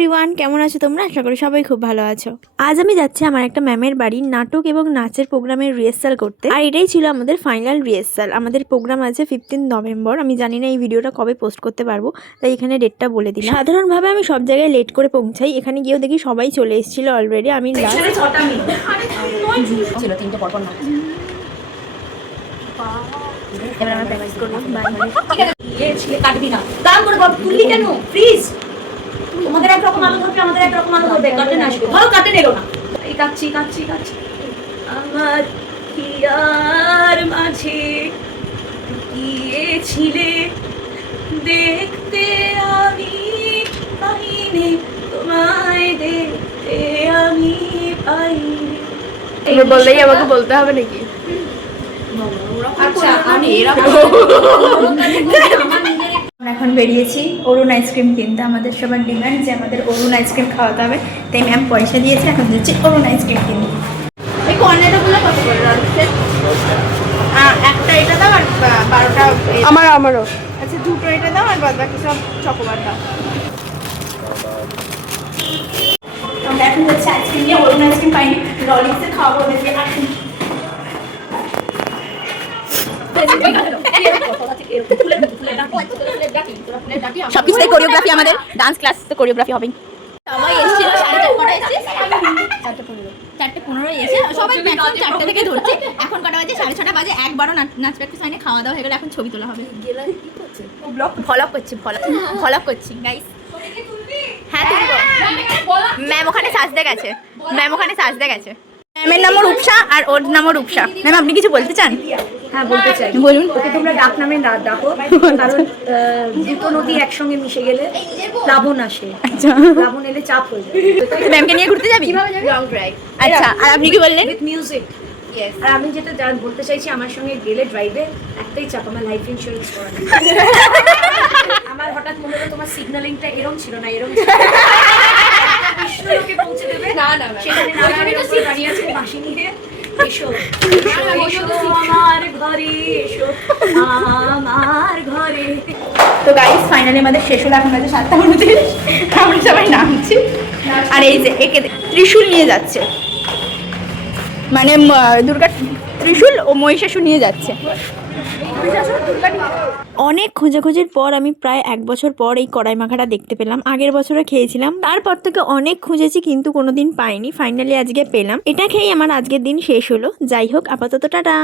Everyone, কেমন আছো তোমরা? আশা করি সবাই খুব ভালো আছো। আজ আমি যাচ্ছি আমার একটা ম্যামের বাড়ি নাটক এবং নাচের প্রোগ্রামের রিহার্সাল করতে। আর এটাই ছিল আমাদের ফাইনাল রিহার্সাল। আমাদের প্রোগ্রাম আছে 15 নভেম্বর। আমি জানি না এই ভিডিওটা কবে পোস্ট করতে পারবো, তাই এখানে ডেটটা বলে দিলাম। সাধারণভাবে আমি সব জায়গায় লেট করে পৌঁছাই, এখানে গিয়েও দেখি সবাই চলে এসেছিল অলরেডি। আমি লাস্ট ছিল তিনটে পরপর না। এবার আমরা প্র্যাকটিস করবো। কাটবি না দাম করে তুললি কেন প্লিজ। তোমাদের একরকম আলো ধরবে, আমাদের একরকম আলো ধরবে। কাটেন আসবে, ধরো কাটেন এলো না। এই কাচ্ছি কাচ্ছি কাচ্ছি আমার হিয়ার মাঝে গিয়েছিলে দেখতে, আমি পাইনি তোমায় দেখতে, আমি পাইনি। এবার বললেই আমাকে বলতে হবে নাকি? আচ্ছা আমি এখন বেরিয়েছি অরুণ আইসক্রিম কিনতে। আমাদের সবার ডিমান্ড যে আমাদের অরুণ আইসক্রিম খাওয়াতে হবে, তাই ম্যাম পয়সা দিয়েছে। এখন যাচ্ছি অরুণ আইসক্রিম কিনতে। এই কর্নেটাগুলো কত করে রাখছে? একটা এটা দাও আর 12টা আমারও। আচ্ছা দুটো এটা দাও আর বাদ বাকি সব চকোবার দাও। আমরা এখন যাচ্ছি আইসক্রিম নিয়ে। অরুণ আইসক্রিম পাইনি, রলিক্সে খাওয়াবো ওদেরকে। আসুন সবকিছুতে কোরিওগ্রাফি, আমাদের ডান্স ক্লাস তো কোরিওগ্রাফি হবে। সবাই এসেছিল 4:15 এসে সবাই ম্যাক্সিমাম 4টে থেকে ধরছে। এখন কটা বাজে? 6:30 বাজে। একবারও নাচ প্র্যাকটিস হয়নি, খাওয়া দাওয়া হয়ে গেলে এখন ছবি তোলা হবে। ফলো করছি গাইস। হ্যাঁ তুলবো। ম্যাম ওখানে সাজতে গেছে। ম্যামের নামও রূপসা আর ওর নামও রূপসা। ম্যাম আপনি কিছু বলতে চান? হ্যাঁ বলতে চাই, বলুন। ওকে তোমরা ডাক নামে না ডাকো, কারণ দুটো নদী একসঙ্গে মিশে গেলে প্লাবন আসে। আচ্ছা, প্লাবন এলে চাপ হয়ে যায়। ম্যামকে নিয়ে ঘুরতে যাবি? লং ড্রাইভ আচ্ছা, আর আপনি কি বললেন? With music. আর আমি যেটা বলতে চাইছি, আমার সঙ্গে গেলে ড্রাইভে একটাই চাপ, আমার লাইফ ইন্স্যুরেন্স করা নেই। আমার হঠাৎ মনে হলো তোমার সিগন্যালিংটা এরম ছিল না, এরম ছিল। কৃষ্ণলোকে পৌঁছে দেবে না, সেখানে নারায়ণের উপরে দাঁড়িয়ে আছে বাঁশি নিয়ে। এসো আমার ঘরে, এসো আমার ঘরে। তো গাইস ফাইনালি আমাদের শেষ হলো। এখন বাজে 7:29। আমরা সবাই নামছি। আর এই যে একে ত্রিশূল নিয়ে যাচ্ছে, মানে দুর্গা ত্রিশূল ও মহিষাসুর নিয়ে যাচ্ছে। অনেক খোঁজাখুঁজির পর আমি প্রায় 1 বছর পর এই কড়াই মাখাটা দেখতে পেলাম। আগের বছরে খেয়েছিলাম, তারপর থেকে অনেক খুঁজেছি কিন্তু কোনোদিন পাইনি। ফাইনালি আজকে পেলাম। এটা খেয়েই আমার আজকের দিন শেষ হলো। যাই হোক, আপাতত টাটা।